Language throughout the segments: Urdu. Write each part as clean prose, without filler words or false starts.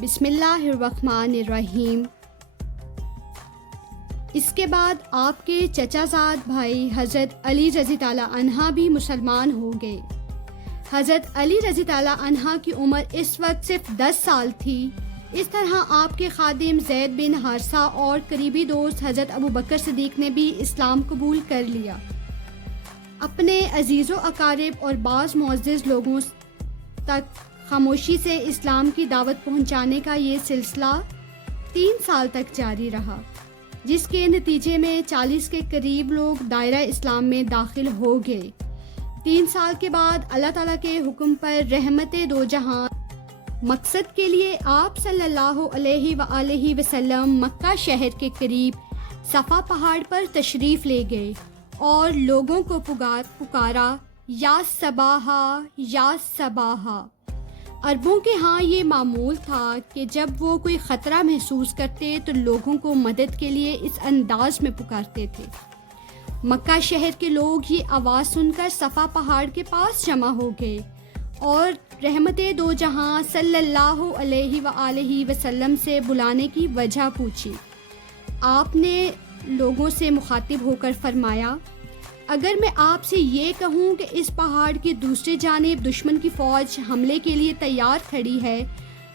بسم اللہ الرحمن الرحیم۔ اس کے بعد آپ کے چچا زاد بھائی حضرت علی رضی تعالیٰ عنہ بھی مسلمان ہو گئے۔ حضرت علی رضی تعالیٰ عنہ کی عمر اس وقت صرف 10 سال تھی۔ اس طرح آپ کے خادم زید بن حارثہ اور قریبی دوست حضرت ابو بکر صدیق نے بھی اسلام قبول کر لیا۔ اپنے عزیز و اقارب اور بعض معزز لوگوں تک خاموشی سے اسلام کی دعوت پہنچانے کا یہ سلسلہ 3 سال تک جاری رہا، جس کے نتیجے میں 40 کے قریب لوگ دائرہ اسلام میں داخل ہو گئے۔ 3 سال کے بعد اللہ تعالیٰ کے حکم پر رحمت دو جہاں مقصد کے لیے آپ صلی اللہ علیہ وآلہ وسلم مکہ شہر کے قریب صفا پہاڑ پر تشریف لے گئے اور لوگوں کو پکارا، یا صباحا یا صباحا۔ عربوں کے ہاں یہ معمول تھا کہ جب وہ کوئی خطرہ محسوس کرتے تو لوگوں کو مدد کے لیے اس انداز میں پکارتے تھے۔ مکہ شہر کے لوگ یہ آواز سن کر صفا پہاڑ کے پاس جمع ہو گئے اور رحمت دو جہاں صلی اللہ علیہ وآلہ وسلم سے بلانے کی وجہ پوچھی۔ آپ نے لوگوں سے مخاطب ہو کر فرمایا، اگر میں آپ سے یہ کہوں کہ اس پہاڑ کی دوسری جانب دشمن کی فوج حملے کے لیے تیار کھڑی ہے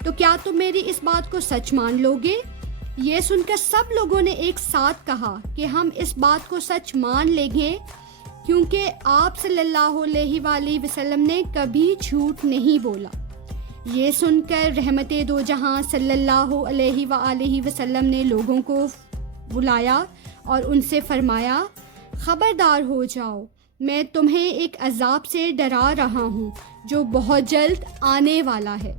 تو کیا تم میری اس بات کو سچ مان لو گے؟ یہ سن کر سب لوگوں نے ایک ساتھ کہا کہ ہم اس بات کو سچ مان لیں گے، کیونکہ آپ صلی اللہ علیہ وآلہ وسلم نے کبھی جھوٹ نہیں بولا۔ یہ سن کر رحمت دو جہاں صلی اللہ علیہ وآلہ وسلم نے لوگوں کو بلایا اور ان سے فرمایا، خبردار ہو جاؤ، میں تمہیں ایک عذاب سے ڈرا رہا ہوں جو بہت جلد آنے والا ہے۔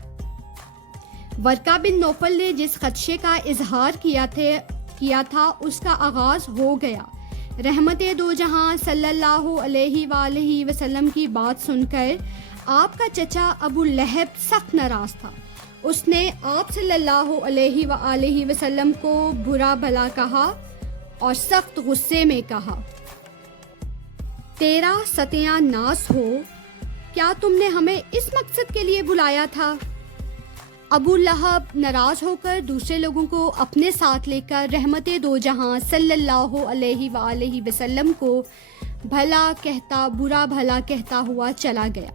ورقہ بن نوفل نے جس خدشے کا اظہار کیا تھا اس کا آغاز ہو گیا۔ رحمت دو جہاں صلی اللہ علیہ وآلہ وسلم کی بات سن کر آپ کا چچا ابو لہب سخت ناراض تھا۔ اس نے آپ صلی اللہ علیہ وآلہ وسلم کو برا بھلا کہا اور سخت غصے میں کہا، تیرا ستیہ ناس ہو، کیا تم نے ہمیں اس مقصد کے لیے بلایا تھا؟ ابو لہب ناراض ہو کر دوسرے لوگوں کو اپنے ساتھ لے کر رحمت دو جہاں صلی اللہ علیہ وآلہ وسلم کو بھلا کہتا برا بھلا کہتا ہوا چلا گیا۔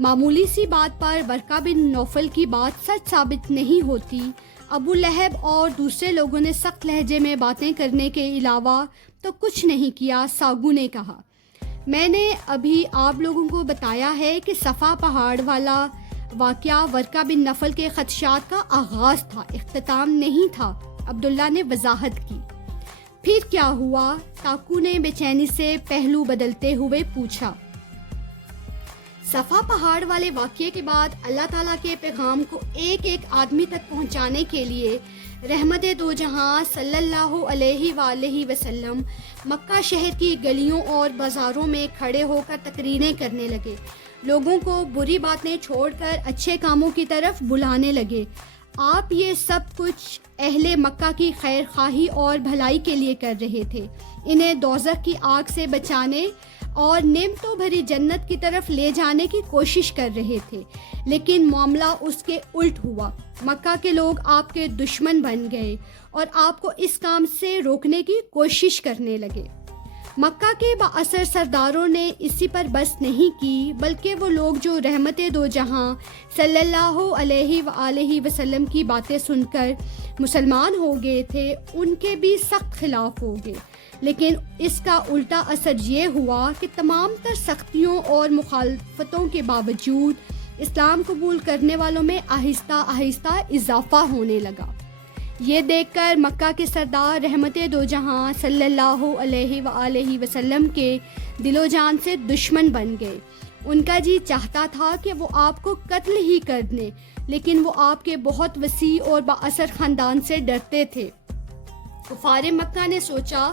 معمولی سی بات پر ورقہ بن نوفل کی بات سچ ثابت نہیں ہوتی۔ ابو لہب اور دوسرے لوگوں نے سخت لہجے میں باتیں کرنے کے علاوہ تو کچھ نہیں کیا۔ ساگو نے کہا، میں نے ابھی آپ لوگوں کو بتایا ہے کہ صفا پہاڑ والا واقعہ ورقہ بن نوفل کے خدشات کا آغاز تھا، اختتام نہیں تھا۔ عبداللہ نے وضاحت کی۔ پھر کیا ہوا؟ تاکو نے بے چینی سے پہلو بدلتے ہوئے پوچھا۔ صفا پہاڑ والے واقعے کے بعد اللہ تعالیٰ کے پیغام کو ایک ایک آدمی تک پہنچانے کے لیے رحمت دو جہاں صلی اللہ علیہ وآلہ وسلم مکہ شہر کی گلیوں اور بازاروں میں کھڑے ہو کر تقریریں کرنے لگے، لوگوں کو بری باتیں چھوڑ کر اچھے کاموں کی طرف بلانے لگے۔ آپ یہ سب کچھ اہل مکہ کی خیر خواہی اور بھلائی کے لیے کر رہے تھے، انہیں دوزخ کی آگ سے بچانے اور نعمتوں بھری جنت کی طرف لے جانے کی کوشش کر رہے تھے، لیکن معاملہ اس کے الٹ ہوا۔ مکہ کے لوگ آپ کے دشمن بن گئے اور آپ کو اس کام سے روکنے کی کوشش کرنے لگے۔ مکہ کے بااثر سرداروں نے اسی پر بس نہیں کی، بلکہ وہ لوگ جو رحمت دو جہاں صلی اللہ علیہ وآلہ وسلم کی باتیں سن کر مسلمان ہو گئے تھے، ان کے بھی سخت خلاف ہو گئے۔ لیکن اس کا الٹا اثر یہ ہوا کہ تمام تر سختیوں اور مخالفتوں کے باوجود اسلام قبول کرنے والوں میں آہستہ آہستہ اضافہ ہونے لگا۔ یہ دیکھ کر مکہ کے سردار رحمت دو جہاں صلی اللہ علیہ وآلہ وسلم کے دل و جان سے دشمن بن گئے۔ ان کا جی چاہتا تھا کہ وہ آپ کو قتل ہی کر دیں، لیکن وہ آپ کے بہت وسیع اور بااثر خاندان سے ڈرتے تھے۔ کفار مکہ نے سوچا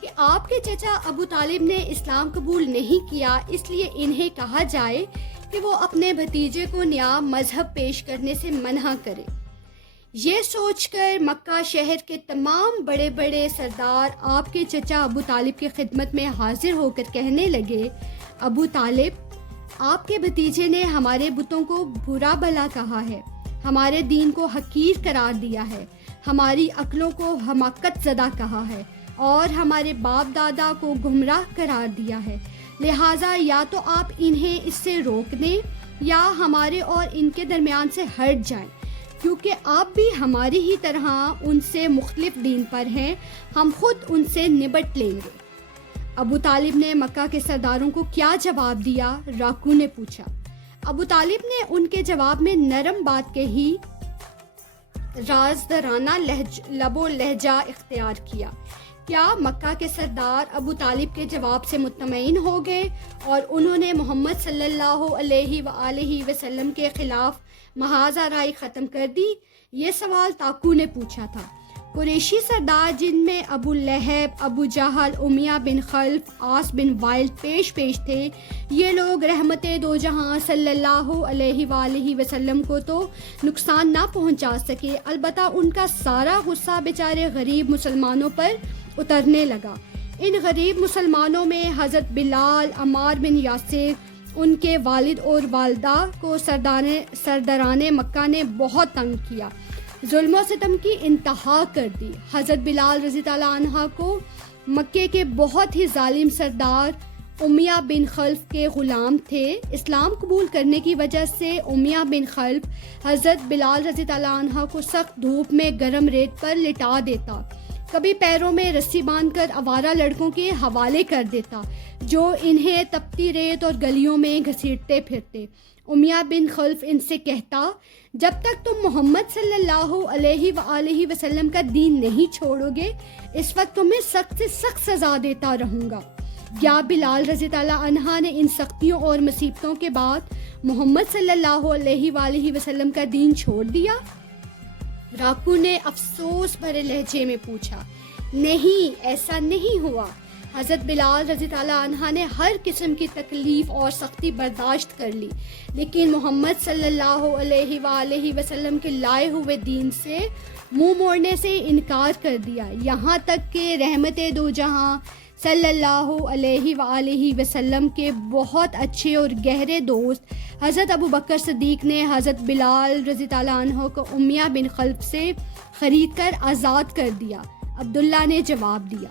کہ آپ کے چچا ابو طالب نے اسلام قبول نہیں کیا، اس لیے انہیں کہا جائے کہ وہ اپنے بھتیجے کو نیا مذہب پیش کرنے سے منع کرے۔ یہ سوچ کر مکہ شہر کے تمام بڑے بڑے سردار آپ کے چچا ابو طالب کی خدمت میں حاضر ہو کر کہنے لگے، ابو طالب، آپ کے بھتیجے نے ہمارے بتوں کو برا بھلا کہا ہے، ہمارے دین کو حقیر قرار دیا ہے، ہماری عقلوں کو حماقت زدہ کہا ہے اور ہمارے باپ دادا کو گمراہ قرار دیا ہے۔ لہٰذا یا تو آپ انہیں اس سے روک دیں یا ہمارے اور ان کے درمیان سے ہٹ جائیں، کیونکہ آپ بھی ہماری ہی طرح ان سے مختلف دین پر ہیں، ہم خود ان سے نبٹ لیں گے۔ ابو طالب نے مکہ کے سرداروں کو کیا جواب دیا؟ راکو نے پوچھا۔ ابو طالب نے ان کے جواب میں نرم بات کہی، رازدارانہ لب و لہجہ اختیار کیا۔ کیا مکہ کے سردار ابو طالب کے جواب سے مطمئن ہو گئے اور انہوں نے محمد صلی اللہ علیہ وآلہ وسلم کے خلاف محاذ آرائی ختم کر دی؟ یہ سوال تاکو نے پوچھا تھا۔ قریشی سردار جن میں ابو لہب، ابو جہل، امیہ بن خلف، عاص بن وائل پیش تھے، یہ لوگ رحمت دو جہاں صلی اللہ علیہ وآلہ وسلم کو تو نقصان نہ پہنچا سکے، البتہ ان کا سارا غصہ بیچارے غریب مسلمانوں پر اترنے لگا۔ ان غریب مسلمانوں میں حضرت بلال، عمار بن یاسر، ان کے والد اور والدہ کو سرداران مکہ نے بہت تنگ کیا، ظلم و ستم کی انتہا کر دی۔ حضرت بلال رضی اللہ عنہ کو مکے کے بہت ہی ظالم سردار امیہ بن خلف کے غلام تھے۔ اسلام قبول کرنے کی وجہ سے امیہ بن خلف حضرت بلال رضی اللہ عنہ کو سخت دھوپ میں گرم ریت پر لٹا دیتا، کبھی پیروں میں رسی باندھ کر آوارہ لڑکوں کے حوالے کر دیتا جو انہیں تپتی ریت اور گلیوں میں گھسیٹتے پھرتے۔ امیہ بن خلف ان سے کہتا، جب تک تم محمد صلی اللہ علیہ وآلہ وسلم کا دین نہیں چھوڑو گے، اس وقت تمہیں سخت سے سخت سزا دیتا رہوں گا۔ یا بلال رضی اللہ عنہ نے ان سختیوں اور مصیبتوں کے بعد محمد صلی اللہ علیہ وآلہ وسلم کا دین چھوڑ دیا؟ راکو نے افسوس بھرے لہجے میں پوچھا۔ نہیں، ایسا نہیں ہوا۔ حضرت بلال رضی اللہ عنہ نے ہر قسم کی تکلیف اور سختی برداشت کر لی، لیکن محمد صلی اللہ علیہ وآلہ وسلم کے لائے ہوئے دین سے منہ موڑنے سے انکار کر دیا، یہاں تک کہ رحمت دو جہاں صلی اللہ علیہ وآلہ وسلم کے بہت اچھے اور گہرے دوست حضرت ابو بکر صدیق نے حضرت بلال رضی اللہ عنہ کو امیہ بن خلف سے خرید کر آزاد کر دیا۔ عبداللہ نے جواب دیا۔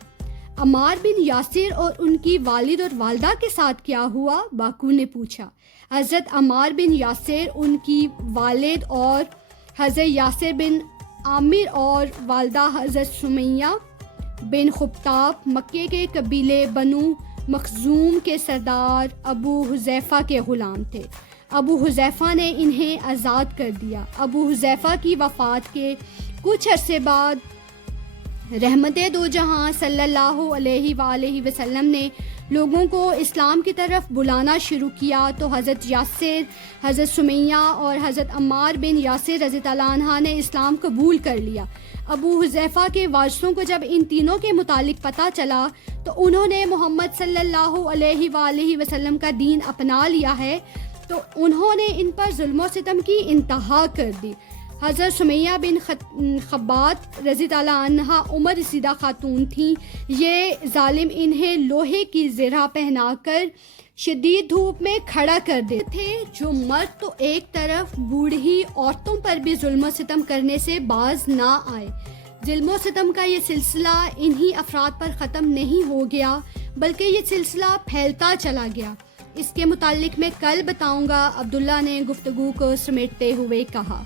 عمار بن یاسر اور ان کی والد اور والدہ کے ساتھ کیا ہوا؟ باکو نے پوچھا۔ حضرت عمار بن یاسر، ان کی والد اور حضرت یاسر بن عامر اور والدہ حضرت سمیہ بن خبطاب مکے کے قبیلے بنو مخزوم کے سردار ابو حذیفہ کے غلام تھے۔ ابو حذیفہ نے انہیں آزاد کر دیا۔ ابو حذیفہ کی وفات کے کچھ عرصے بعد رحمت دو جہاں صلی اللہ علیہ وآلہ وسلم نے لوگوں کو اسلام کی طرف بلانا شروع کیا تو حضرت یاسر، حضرت سمیہ اور حضرت عمار بن یاسر رضی اللہ عنہ نے اسلام قبول کر لیا۔ ابو حذیفہ کے وارثوں کو جب ان تینوں کے متعلق پتہ چلا تو انہوں نے محمد صلی اللہ علیہ وآلہ وسلم کا دین اپنا لیا ہے تو انہوں نے ان پر ظلم و ستم کی انتہا کر دی۔ حضرت سمیہ بن خبات رضی اللہ عنہ عمر رسیدہ خاتون تھیں، یہ ظالم انہیں لوہے کی زرہ پہنا کر شدید دھوپ میں کھڑا کر دیتے تھے۔ جو مرد تو ایک طرف، بوڑھی عورتوں پر بھی ظلم و ستم کرنے سے باز نہ آئے۔ ظلم و ستم کا یہ سلسلہ انہی افراد پر ختم نہیں ہو گیا بلکہ یہ سلسلہ پھیلتا چلا گیا۔ اس کے متعلق میں کل بتاؤں گا، عبداللہ نے گفتگو کو سمیٹتے ہوئے کہا۔